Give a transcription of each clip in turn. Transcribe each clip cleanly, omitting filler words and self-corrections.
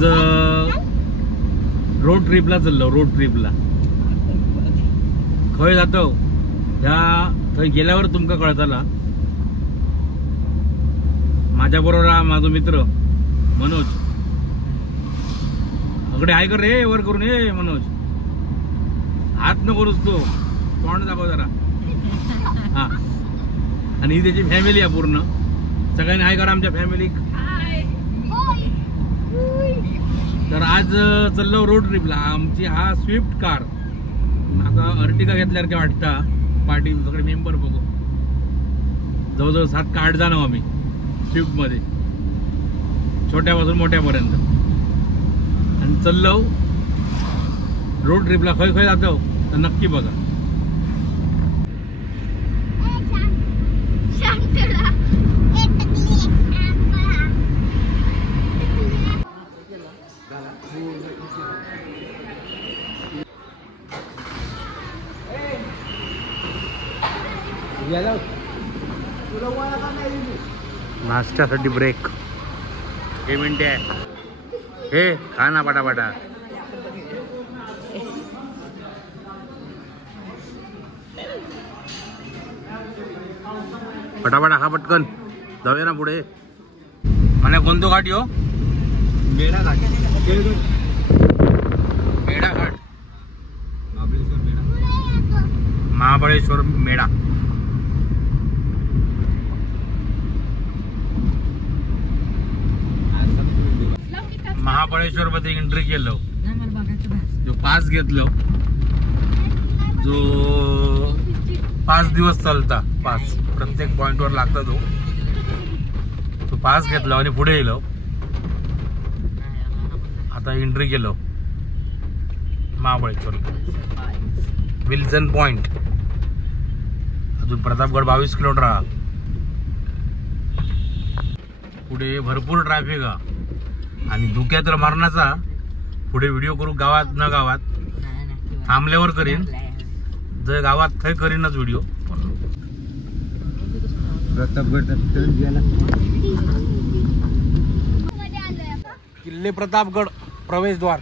आज रोड ट्रिपला चाललो. रोड ट्रिपला खंय जातो ह्या थंय गेल्यावर तुमका कळतला. माझ्या बरोबर हा माझा मित्र मनोज. अकडे हाय कर रे, वर करून ये मनोज. हात नको करूस तो, तोंड दाखव जरा. हा, आणि ही त्याची फॅमिली आहे पूर्ण. सगळ्यांनी हाय करा आमच्या फॅमिली. तर आज चाललो रोड ट्रिपला. आमची हा स्विफ्ट कार. आता अर्टिगा घेतल्यासारख्या वाटता. पार्टी सगळे मेंबर बघू. जवळजवळ 7 जण आम्ही स्विफ्ट मध्ये, छोट्यापासून मोठ्यापर्यंत. आणि चाललो रोड ट्रिपला. खय खय जातो तर नक्की बघा. नाश्त्यासाठी ब्रेक. हे मिनिटे आहे. हे खा ना पटापटा. पटापटा खा पटकन. जाऊया ना पुढे. मला कोणतो घाट यो? मेढा घाट. मेढा घाट. महाबळेश्वर मेढा. महाबळेश्वर मध्ये एंट्री केलं. जो पास घेतलो, जो 5 दिवस चालता. पास प्रत्येक पॉइंट वर लागता. तो पास घेतला आणि पुढे गेलो. आता एंट्री केलो महाबळेश्वर. Wilson point. अजून प्रतापगड 22 किलोमीटर हा. पुढे भरपूर ट्रॅफिक हा. आणि धुक्यात तर मरणाचा. पुढे व्हिडिओ करू गावात न गावात. थांबल्यावर करीन. जर गावात थंय करीनच व्हिडिओ. प्रतापगड किल्ले प्रतापगड प्रवेशद्वार.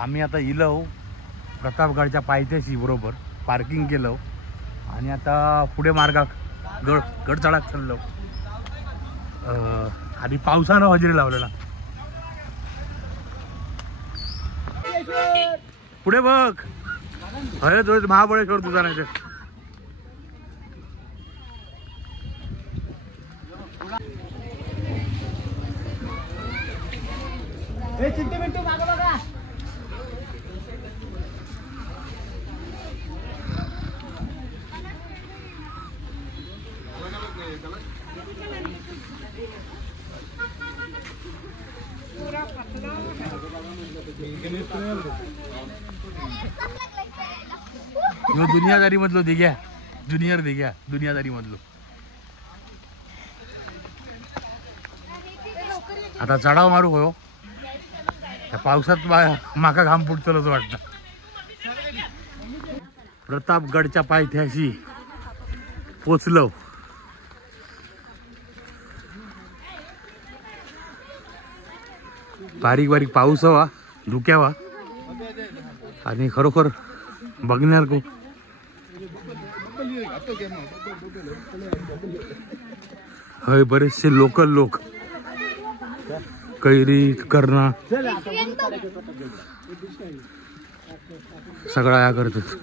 आम्ही आता इलो प्रतापगडच्या पायथ्याशी. बरोबर पार्किंग केलं आणि आता पुढे मार्गा गड चढाक चाललो. आधी पावसानं हजेरी लावलं ना. पुढे बघ. हय महाबळेश्वर तुझा नाही. दुनियादारी मधलो दिग्या. ज्युनियर दिग्या दुनियादारी मधलो. आता चढाव मारू हो. पावसात माका घाम फुटतलच वाटतं. प्रतापगडच्या पायथ्याशी पोचलो. बारीक बारीक पाऊस हवा, धुक्यावा. आणि खरोखर बघणार को हय बरेचसे लोकल लोक. कैरी करणा सगळा या करतात.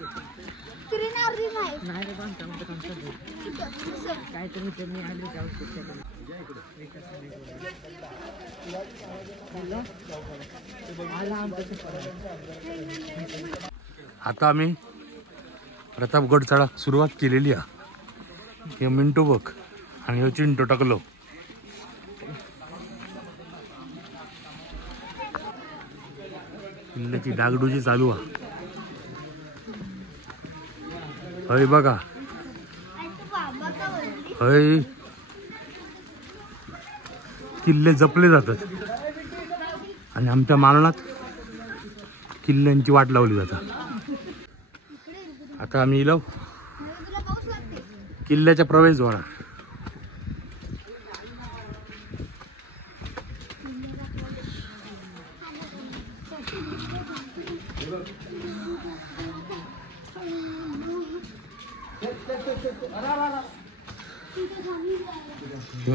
आता आम्ही प्रतापगड चढा सुरुवात केलेली आहे. हे मिंटू बघ आणि हे चिंटू टाकलो. किल्ल्याची डागडुजी चालू आहे. हय बघा. हय किल्ले जपले जातात आणि आमच्या मालनात किल्ल्यांची वाट लावली जातात. आता आम्ही इलो किल्ल्याच्या प्रवेशद्वारात.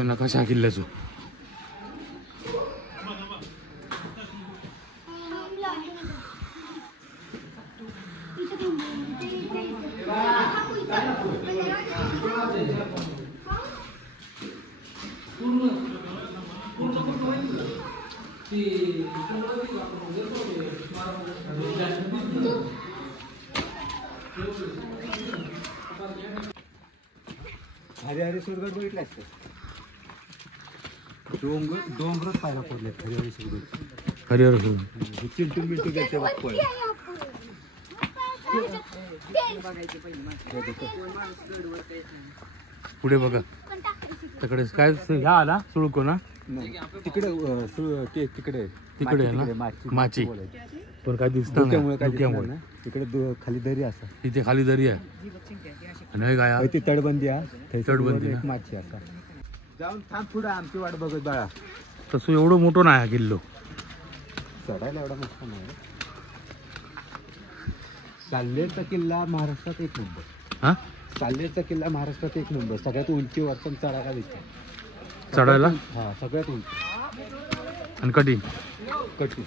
नकाशा किल्ल्याचो. हरिहरेश्वरगड बघितलास का? डोंगरच पाहायला पडले हरिहरेश्वरगड. हरिहर चिंटू मिंटू गेलते बघ. पुढे बघा तिकडे काय ह्या आला सुळको ना तिकडे तिकडे तिकडे आहे ना माची. पण काय दिसत नाही तिकडे खाली दरी असा. तिथे खाली दरी आहे नाही काय ती तटबंदी आहे. तटबंदी एक माची असा. जाऊन थांब पुढे आमची वाट बघत बाळा. तसं एवढं मोठं नाही हा किल्लो. चढायला एवढा मोठा नाही. साल्हेरचा किल्ला महाराष्ट्रात एक नंबर. हा साल्हेरचा किल्ला महाराष्ट्रात एक नंबर. सगळ्यात उंचीवर पण चढायला दिसतो. चढायला हा सगळ्यात उंच आणि कधी कटी.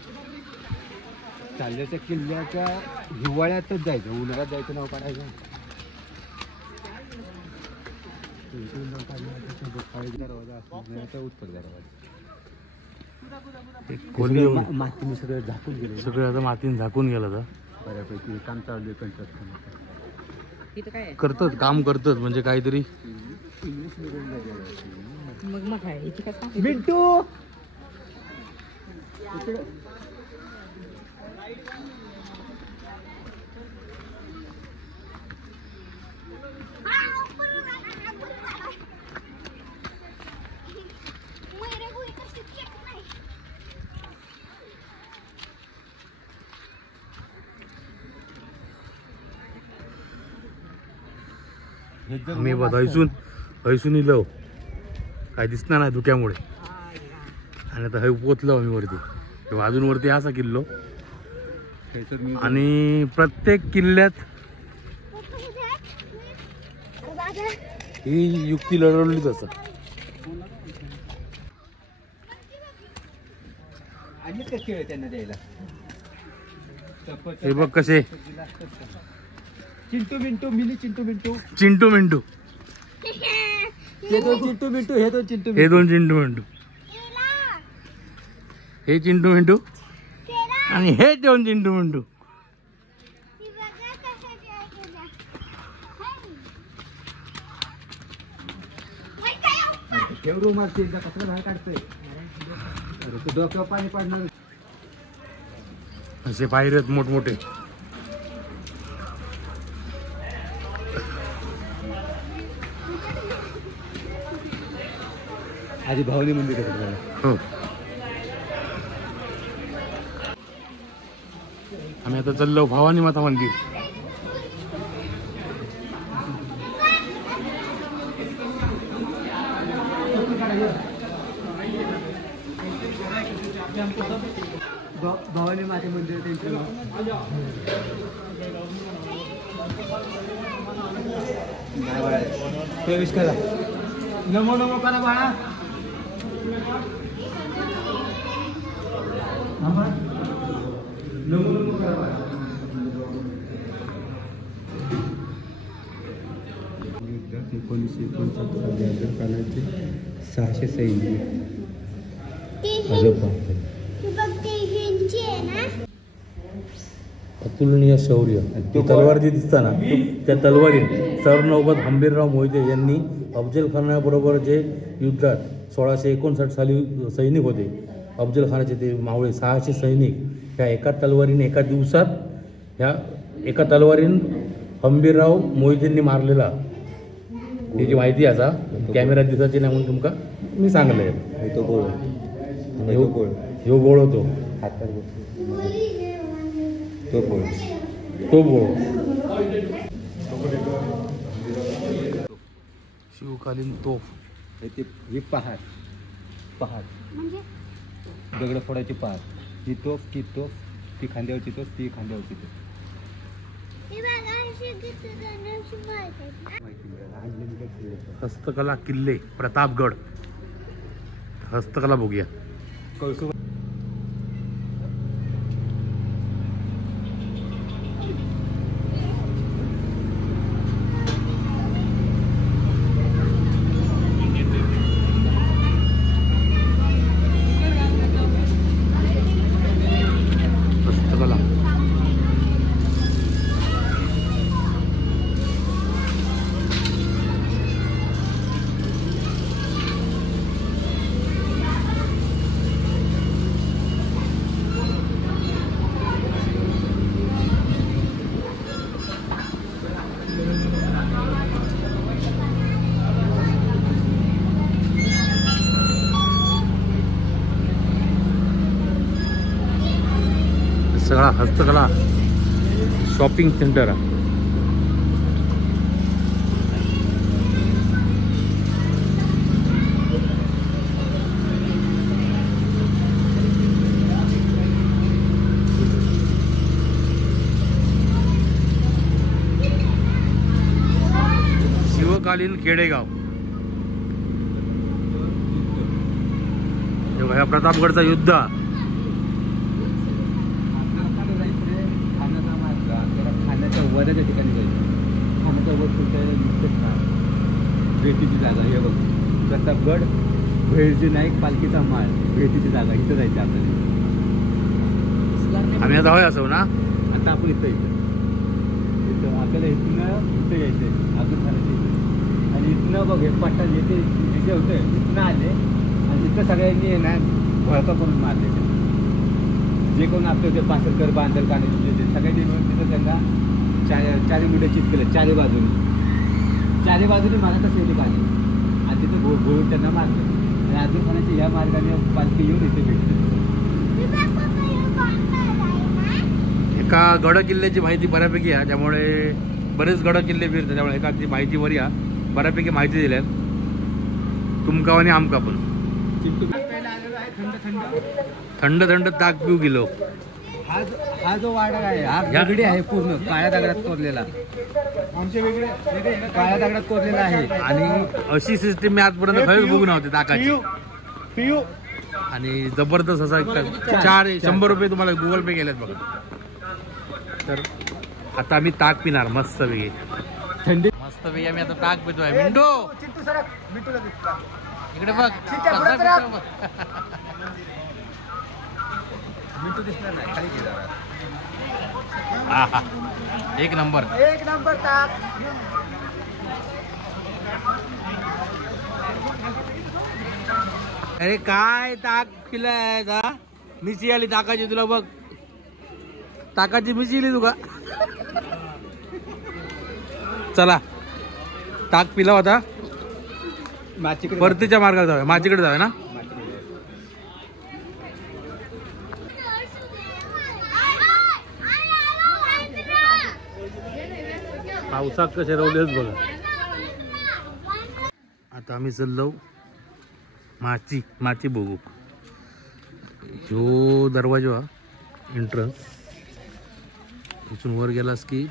साल्हेरच्या किल्ल्याच्या हिवाळ्यातच जायचं. उन्हाळ्यात जायचं नाव काढायचं. उत्तर दरवाजा मातीने सगळं झाकून गेले. सगळं आता मातीने झाकून गेलं तर बऱ्यापैकी काम चालू आहे. कंट्रक्शन करतात काम करतात म्हणजे काहीतरी. इंग्लिश मिडियम मिंटू मी हैसून इलो काय दिसणार नाही धुक्यामुळे. आणि आता हे पोचलो आम्ही वरती. तेव्हा अजून वरती असा किल्लो. आणि प्रत्येक किल्ल्यात ही युक्ती लढवलीच असं. त्यांना द्यायला. हे बघ कसे चिंटू मिंटू मिनी चिंटू मिंटू चिंटू मिंटू. हे दोन चिंटू मिंटू. हे दोन चिंटू हे दोन चिंटू मिंटू. हे चिंटू मिंटू आणि हे दोन चिंटू मिंटू. ठेवरू मारते कचरा बाहेर काढतोय. डोक्यावर पाणी पाडणार. असे पायरे आहेत मोठमोठे. आधी भावनी मंदिर हो. आम्ही आता चाललो भवानी माता मंदिर. भवानी माता मंदिर त्यांचं प्रवेश करा. नमो नमो करा बाळा. नमो नमो करा बाळा. 1959 600 सैनिक. अतुलनीय शौर्य. तलवार जी दिसता ना त्या तलवारीत सरनौबत हंबीरराव मोहिते यांनी अफजल खानाबरोबर जे युद्धात 1659 साली सैनिक होते. अफजल खानाचे ते मावळे 600 सैनिक ह्या एका तलवारीने एका दिवसात ह्या एका तलवारीने हंबीरराव मोहितेंनी मारलेला. त्याची माहिती असा कॅमेऱ्यात दिसायची नाही म्हणून तुमका मी सांगलंय. तो गोळ ह्यो गोळ होतो. तो गोळ तो गोळ. शिवकालीन तोफ. ही पहाड म्हणजे दगड फोडायची पहाड. ती तोफ ती खांद्यावरची तोफ ती खांद्यावरची तोफ. हस्तकला किल्ले प्रतापगड. हस्तकला बघूया. कळसू हस्तकला. सगळा हस्तकला शॉपिंग सेंटर आहे. शिवकालीन खेडेगाव. ह्या प्रतापगडचा युद्ध. खाण्याच्या वराच्या ठिकाणी जायचं. खाण्याच्या वर तुमच्या भेटीची जागा हे बघ. प्रतापगड भैरजी नाईक पालखीचा माळ भेटीची जागा इथं जायचं आपल्याला. आम्ही आता होय असो ना. आता आपण इथं आपल्याला इथं यायचंय अब्दुल खानाच्या इथं. आणि इथनं बघ हे पट्टा येते जिथे होतं इथनं आले आणि इथं सगळ्यांनी येणार भळका करून मारले. जे कोण आपले होते पासरकर बांधल काने सगळ्यांनी मिळून तिथं त्यांना चारी मुठे चित केलं. चारी बाजूने मारायचा सैनिक आले आणि तिथं घोळून त्यांना मारलं. आणि अब्दुल खानाच्या या मार्गाने पालखी येऊन इथे भेटली. एका गड किल्ल्याची माहिती बऱ्यापैकी आहे. त्यामुळे बरेच गड किल्ले फिरतात. त्यामुळे एखादी माहिती वर या बऱ्यापैकी माहिती दिल्यात तुमका आणि आमका पण. थंड थंड ताक पिऊ गेलो. हा जो वाडा आहे हा दगडी आहे पूर्ण काळ्या दगडात कोरलेला. काळ्या दगडात कोरलेला आहे. आणि अशी सिस्टीम मी आजपर्यंत खरंच बघू नव्हती ताकाची. आणि जबरदस्त असा 100 रुपये तुम्हाला गुगल पे केलेत बघा. तर आता आम्ही ताक पिणार मस्त वेगळी. थंडी मस्त वेगळी आम्ही आता ताक पितोय. मिंटू इकडे बघ. मिंटू दिसणार नाही खाली गेला. आहा, एक नंबर ताक. अरे काय ताक पिलाय का. मिशी आली ताकाची तुला बघ. ताकाची मिशी आली तुका. चला ताक पिला होता. परतीच्या मार्गाला जाऊया. माझीकडे जाऊया ना. पावसात कसे रवलेच बघा. आता आम्ही चाललो माची बघू. जो दरवाजा एंट्रन्स इथून वर गेलास की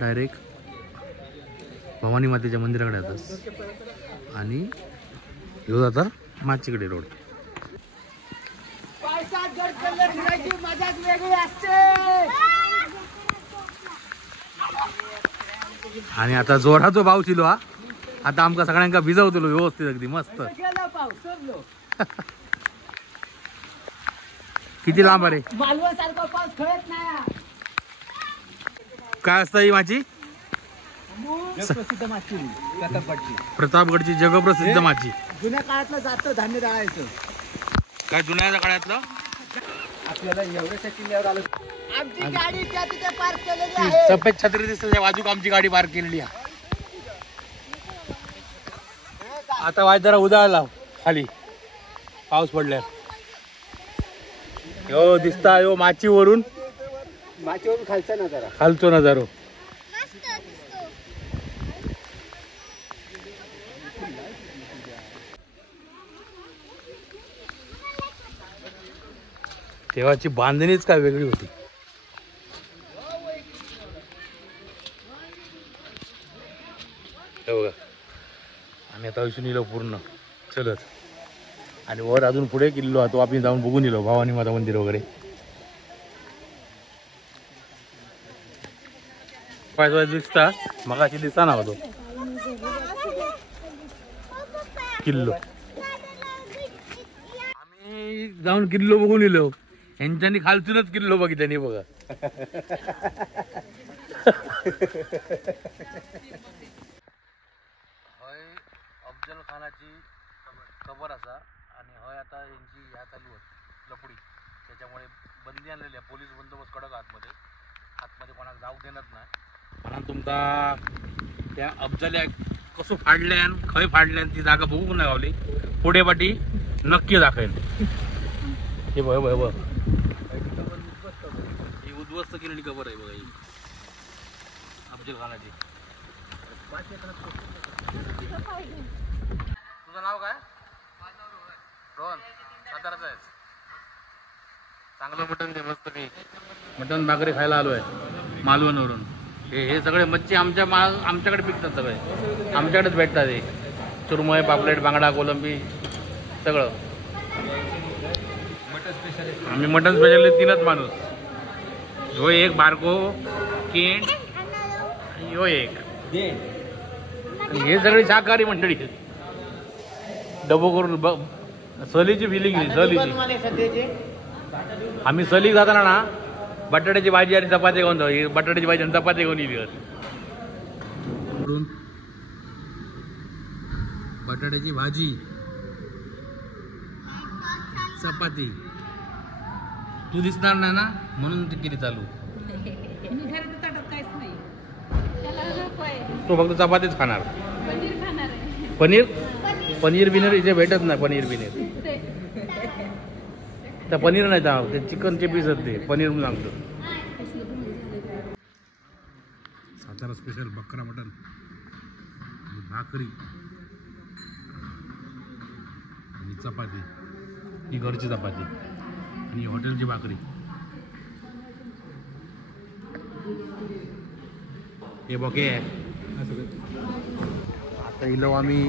डायरेक्ट भवानी मातेच्या मंदिराकडे येतात. आणि ह्यो जाता माचीकडे रोड. आणि आता जोराचो पाऊस इलो हा. आता आमका सगळ्यांका भिजवतलो व्यवस्थित अगदी मस्त. किती लांब अरे. काय असतं ही माची. प्रतापगडची जगप्रसिद्ध माची. जुन्या काळातलं जातं धान्य दळायचं. काय जुन्या काळातलं. आपल्याला एवढ्याच्या किल्ल्यावर आलं. आमची गाडी त्या तिथे पार्क केलेली आहे. सफेद छत्री दिसते त्या बाजूक आमची गाडी पार्क केलेली आहे. आता वाज जरा उदाळला खाली पाऊस पडल्या. यो दिसता यो माचीवरून खालचा ना जरा खालचो नजारो. तेव्हाची बांधणीच काय वेगळी होती. हे बघा आम्ही आता इथून येलो पूर्ण चलत आणि वर अजून पुढे किल्लो तो आपण जाऊन बघून येलो भवानी माता मंदिर वगैरे. पाय दिसता मगाशी दिसता ना तो किल्लो. आम्ही जाऊन किल्लो बघून येलो यांच्यानी खालतूनच किल्लो बघितल्यानी बघा. हय अफजल खानाची कबर असा आणि हय आता यांची ह्या चालू होत लपडी त्याच्यामुळे बंदी आणलेली आहे. पोलीस बंदोबस्त कडक आतमध्ये कोणाला जाऊ देणार नाही. म्हणून तुमका त्या अफजल्या कसं फाडल्यान खंय फाडल्यान ती जागा बघूक नाही गावली. पुढे पाठी नक्की दाखवेल. हे बघ बघ बघ ही उद्ध्वस्त केलेली कबर आहे बघा ही अफजल खानाची. तुझं नाव काय? रोहन. साताराचा आहेस. चांगलं मटण दे मस्त. मी मटण भाकरी खायला आलोय मालवणवरून. हे सगळे मच्छी आमच्याकडे पिकतात सगळे आमच्याकडेच भेटतात. हे चुरमय पापलेट बांगडा कोलंबी सगळं. आम्ही मटन स्पेशलिस्ट 3च माणूस. ह्यो एक बारको केंट ह्यो एक. हे सगळे शाकाहारी मंडळी डबो करून सहलीची फिलिंग सहलीची. आम्ही सहलीक जाताना ना बटाट्याची भाजी आणि चपाती घेऊन जाऊ. बटाट्याची भाजी आणि चपाती घेऊन येईल. बटाट्याची भाजी चपाती तू दिसणार नाही ना म्हणून ती केली चालू. तो फक्त चपातीच खाणार. पनीर पनीर बिनीर इथे भेटत नाही. पनीर बिनीर त्या पनीर नाही त्या चिकनचे पीस आहेत ते पनीर म्हणून सांगतो. सातारा स्पेशल बकरा मटन भाकरी आणि चपाती. ही घरची चपाती आणि हॉटेलची भाकरी. हे बघे आता इलो आम्ही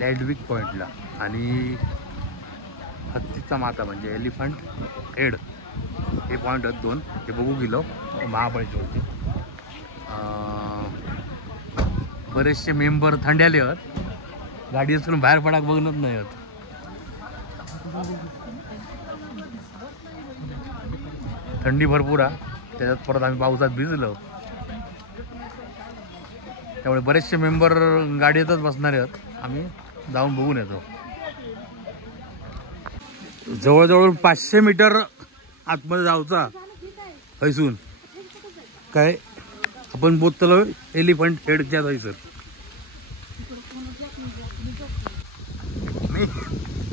लँडविक पॉईंटला आणि हत्तीचा माता म्हणजे एलिफंट हेड हे पॉईंट आहेत 2. हे बघू गेलो महाबळेश्वरचे. बरेचसे मेंबर थंड्याले आहेत. गाडी असून बाहेर पडाक बघणत नाही आहेत. थंडी भरपूर आहे. त्याच्यात परत आम्ही पावसात भिजलो त्यामुळे बरेचसे मेंबर गाडीतच बसणारे आहेत. आम्ही जाऊन बघून येतो. जवळजवळ 500 मीटर आतमध्ये जाऊचा थैसून काय आपण बोलतलो एलिफंट हेडच्या थैसर.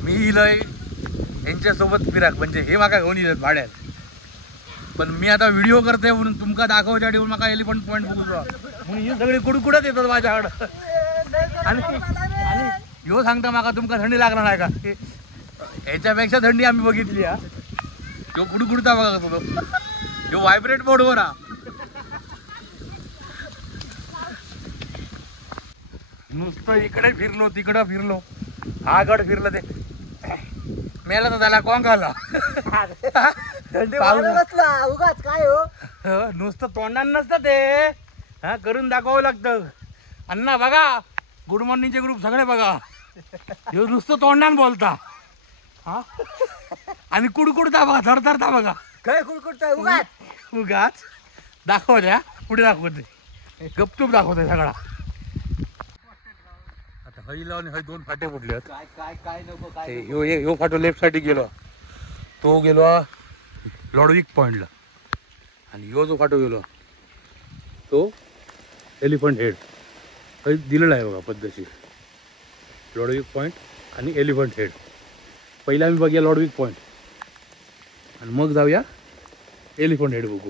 मी इलय यांच्यासोबत फिराक म्हणजे हे माका घेऊन येतात भाड्यात. पण मी आता व्हिडिओ करते म्हणून तुमका दाखवच्या ठेवून माका एलिफंट पॉईंट बघू म्हणून हे सगळे कुडकुडत येतात माझ्याकडं. आणि ह्यो सांगता माका तुमका थंडी लागणार नाही का? ह्याच्यापेक्षा थंडी आम्ही बघितली. हा ह्यो कुडकुडता बघा कसं तो. ह्यो व्हायब्रेट मोडवर हा. नुसतं इकडे फिरलो तिकडं फिरलो हा गड फिरलं ते मेला तर त्याला कोण खाला. उगाच काय हो नुसतं तोंडान नसतं ते हा करून दाखवावं लागतं. अण्णा बघा गुड मॉर्निंगचे ग्रुप सगळे बघा ह्यो नुसतं तोंडान बोलता हा आणि कुडकुडता बघा थरथरता बघा. काय कुडकुडताय उगाच उगाच दाखवत्या पुढे दाखवते गपचूप दाखवते सगळा. आता हई लावून हय 2 फाटे फुटले. काय काय काय नको काय ह्यो फाटो लेफ्ट साईड गेलो तो गेलो लॉडविक पॉईंटला आणि ह्यो जो फाटो गेलो तो एलिफंट हेड. काही दिलेला आहे बघा पद्धतशीर लॉडविक पॉईंट आणि एलिफंट हेड. पहिला आम्ही बघूया लॉडविक पॉईंट आणि मग जाऊया एलिफंट हेड बघू.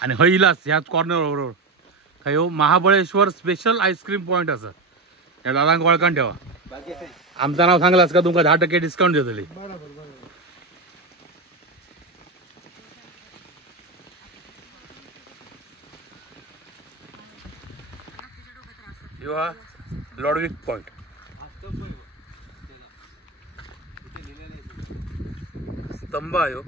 आणि हईलाच ह्याच कॉर्नर काय हो महाबळेश्वर स्पेशल आईस्क्रीम पॉईंट असं या दादांक वळखान ठेवा. आमचं नाव सांगलास का तुमका 10% डिस्काउंट देतली. लॉडविक पॉइंट. स्तंभ आहे हो.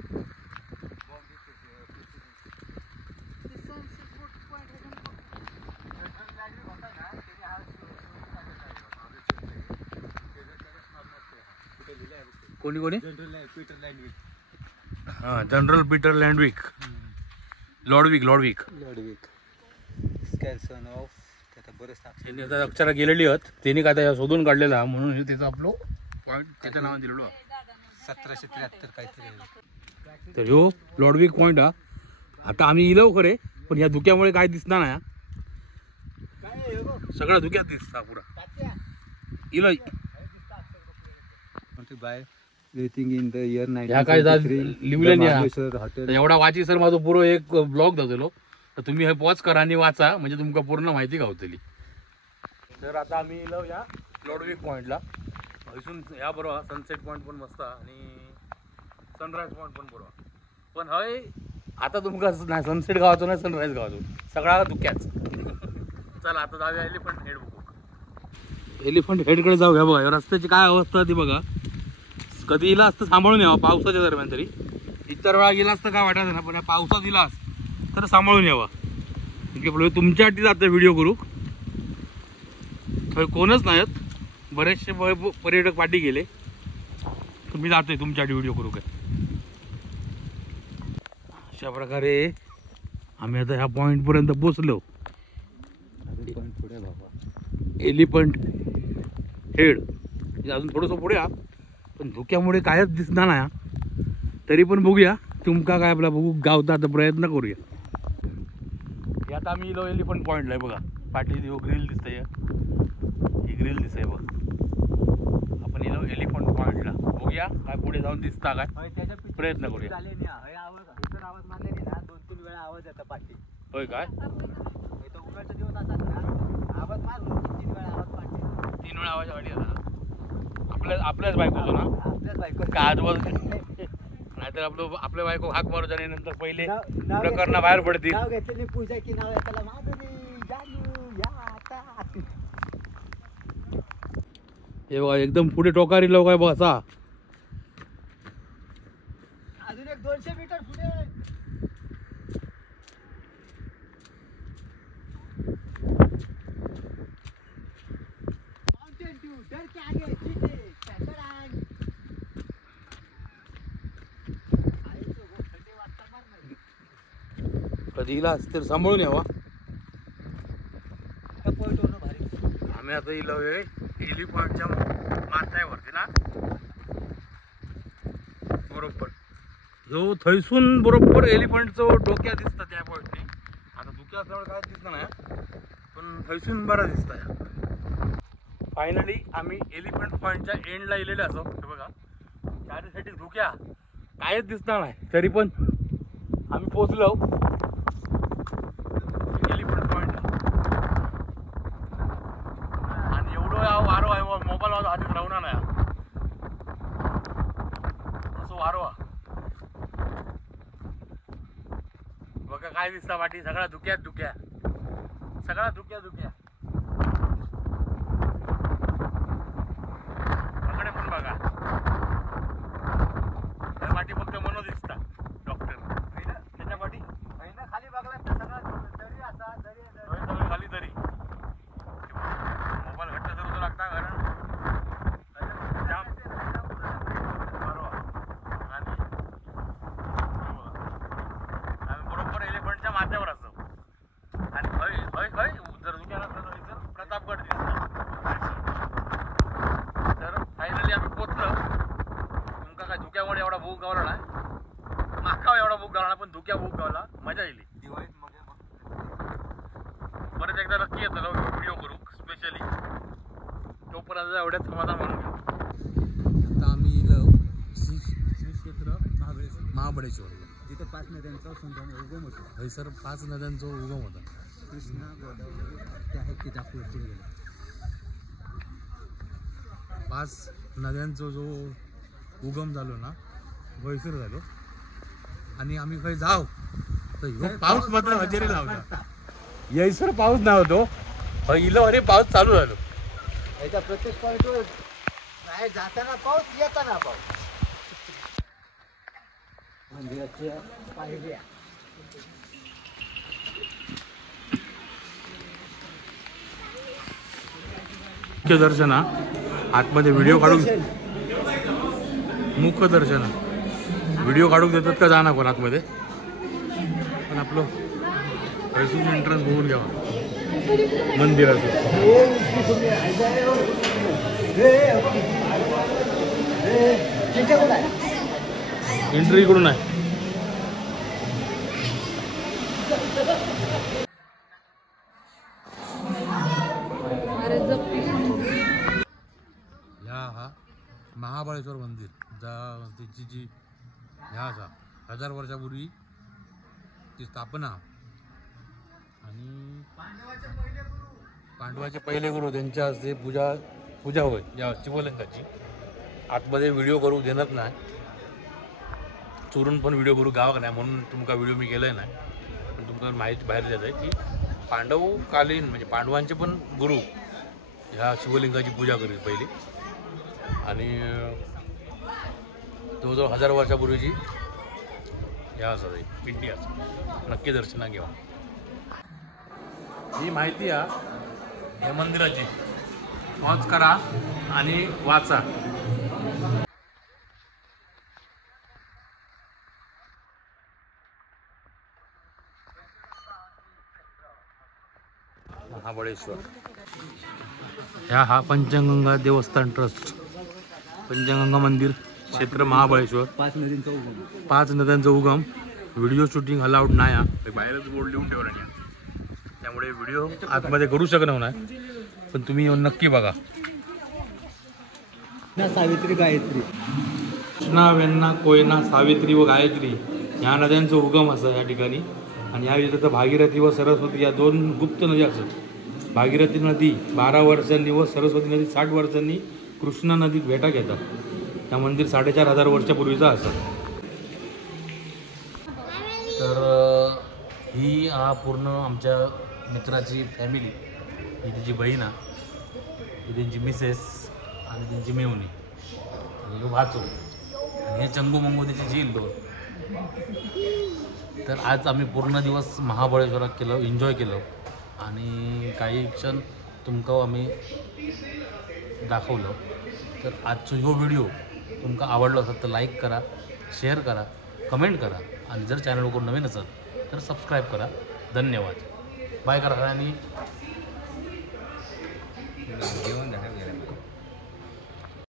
कोणी कोणी हा जनरल पीटर लँडविक. लॉडविक त्यांनी आता अक्षरा गेलेली आहेत. त्यांनी काय आता शोधून काढलेला म्हणून त्याचं आपलं पॉईंट त्याचं नाव दिलेलं 1773 काहीतरी. तर ह्यो लॉडविक पॉईंट हा. आता आम्ही इलो खरे पण या धुक्यामुळे काय दिसणार नाही. सगळा धुक्यात दिसता पुरा इलो. By rating in the year ह्या काय लिहिलेलं एवढा वाची सर माझं पुरो एक ब्लॉग दाखवलो. तर तुम्ही हे पॉज करा आणि वाचा म्हणजे तुमका पूर्ण माहिती गावतली. तर आता आम्ही इलो या लॉडविक पॉईंटला. इथून या बरोबर सनसेट पॉईंट पण मस्त आणि सनराईज पॉईंट पण बरोबर. पण हय आता तुमका नाही सनसेट गावाचो नाही सनराईज गावाचो सगळा धुक्याच. चला आता जाऊया एलिफंट हेड बघू. एलिफंट हेडकडे जाऊया. बघा रस्त्याची काय अवस्था ती बघा. कधी इला असतं सांभाळून यावं पावसाच्या दरम्यान. तरी इतर वेळा गेला असतं काय वाटायचं ना पण या पावसात इलास तर सांभाळून यावं. तुमच्यासाठी जातं व्हिडिओ करू. कोणच नाहीत बरेचसे पर्यटक पाठी गेले. तुम्ही जातोय तुमच्यासाठी व्हिडिओ करू काय. अशा प्रकारे आम्ही आता ह्या पॉइंट पर्यंत पोहोचलो. एलिफंट हेड अजून थोडंसं पुढे आ पण धुक्यामुळे कायच दिसणार नाही. तरी पण बघूया तुमका काय आपला बघू गावता आता प्रयत्न करूया. आता आम्ही इलो एलिफंट पॉइंटला आहे. बघा पाठी ग्रिल दिसतंय. ही ग्रिल दिसतंय बघ. आपण इलो एलिफंट पॉइंटला बघूया काय पुढे जाऊन दिसता काय प्रयत्न करूया. आवाज मारले ना 2-3 वेळा आवाज येतो पाठी. होय काय उन्हाळ्याचा दिवस असतात ना आवाज मारलो 3 वेळा आवाज पाठी. 3 वेळा आवाज वाढली ना आपल्याच बायकोचो ना आपल्याच बायको का आजूबाजू नाहीतर आपल्या बायको हाक मारू जाणे नंतर पहिले प्रकरण बाहेर पडतील. नाव घेतलेली पूजा की नाव त्याला माधुरी जानू या आता. हे बघा एकदम पुढे टोकारी लोक आहे बघा. अजून एक 200 मीटर पुढे. माउंटेन ड्यू डर के आगे जीते टकरान. कधी इला तर सांभाळून यावा. आम्ही आता इलो एलिफंटच्या माथ्यावरती ना बरोबर जो थैसून बरोबर एलिफंटचं डोक्या दिसतं त्या पॉईंटने. आता धुक्या असल्यामुळे काय दिसतं नाही पण थैसून बरं दिसतं. फायनली आम्ही एलिफंट पॉईंटच्या एंडला इलेले असो. हे बघा त्यासाठी धुक्या कायच दिसणार नाही तरी पण आम्ही पोचलो एलिफंट पॉईंटला. आणि एवढं वारो आहे मोबाईल माझा हातात राहणार नाही असं वारो. बघा काय दिसता वाटी सगळा धुक्यात धुक्या सगळा धुक्या धुक्या. इकडे पण बघा त्या वाटी फक्त मनो दिसता डॉक्टर त्याच्या वाटी खाली बघला तर सगळं दरी असा दरी खाली तरी मोबाईल घट्ट जरूर लागता कारण जाम आणि बरोबर एलिफंटच्या माथ्यावर असतो. आणि हय हय जर दुकान असलं तर इथं प्रतापगड दिसतो. तर फायनली आम्ही पोचलो. तुमका काय धुक्यामुळे एवढा भूक गावला नाही माका एवढा भूक गावला पण धुक्या भूक गावला मजा येईल. दिवाळीत मग परत एकदा नक्की येतो व्हिडिओ करू स्पेशली. तोपर्यंत एवढ्याच समाधान म्हणून घेऊ. आता आम्ही श्री क्षेत्र महाबळेश्वर जिथं 5 नद्यांचा उगम होतो. हयसर 5 नद्यांचा उगम होता. कृष्णा गोदावरी ते आहेत ते दाखवतो. 5 नद्यांचा जो उगम झालो ना वैसर झालो आणि आम्ही काही जाऊ तर ह्यो पाऊस मात्र हजेरी लावला. येसर पाऊस नव्हतो पहिलं अरे पाऊस चालू झालो. याच्या प्रत्येक पॉईंटवर नाही जाताना पाऊस येताना पाऊस. मंदिराच्या पायऱ्या मुख्य दर्शना आतमध्ये व्हिडिओ काढून मुख्य दर्शना व्हिडिओ काढून देतात का जाणार पण आतमध्ये पण आपलं रेसून एंट्रन्स बघून घ्यावा मंदिराचं. एंट्री इकडून आहे. हा महाबळेश्वर मंदिर त्याची जी ह्या 1000 वर्षापूर्वी ती स्थापना आणि पांडवाचे पहिले गुरु त्यांच्या हस्ते पूजा होय या शिवलिंगाची. आतमध्ये व्हिडिओ करू देणार नाही चोरून पण व्हिडिओ करू गावाक नाही म्हणून तुमका व्हिडिओ मी केलाय नाही पण तुमका माहिती बाहेर देत आहे की पांडवकालीन म्हणजे पांडवांचे पण गुरु ह्या शिवलिंगाची पूजा करीत पहिली आणि जवळजवळ 1000 वर्षापूर्वीची ह्या असं पिंडी असं नक्की दर्शना घेवा. ही माहिती आहे या मंदिराची पॉज करा आणि वाचा. महाबळेश्वर हा पंचगंगा देवस्थान ट्रस्ट पंचगंगा मंदिर क्षेत्र महाबळेश्वर. 5 नद्यांचा उगम. व्हिडिओ शूटिंग अलाउड नाही बाहेरच बोर्ड लिहून ठेवला नाही त्यामुळे व्हिडिओ आतमध्ये करू शकणार नाही पण तुम्ही येऊन नक्की बघा. सावित्री गायत्री कृष्णा वेण्णा कोयना सावित्री व गायत्री ह्या नद्यांचा उगम असा या ठिकाणी आणि या इथं भागीरथी व सरस्वती या 2 गुप्त नदी असतात. भागीरथी नदी 12 वर्षांनी व सरस्वती नदी 60 वर्षांनी कृष्णा नदीत भेटा घेतात. त्या मंदिर 4500 वर्षापूर्वीचा असं. तर ही पूर्ण आमच्या मित्राची फॅमिली ही तिची बहीण ही त्यांची मिसेस आणि त्यांची मेवणी आणि ह्यो भाचो आणि हे चंगू मंगू त्याची झील 2. तर आज आम्ही पूर्ण दिवस महाबळेश्वरात केलं एन्जॉय केलं आणि काही क्षण तुमका आम्ही दाखवलं. तर आजचा ह्यो व्हिडिओ तुमका आवडला असेल तर लाईक करा शेअर करा कमेंट करा आणि जर चॅनलवर नवीन असेल तर सबस्क्राईब करा. धन्यवाद. बाय करा आणि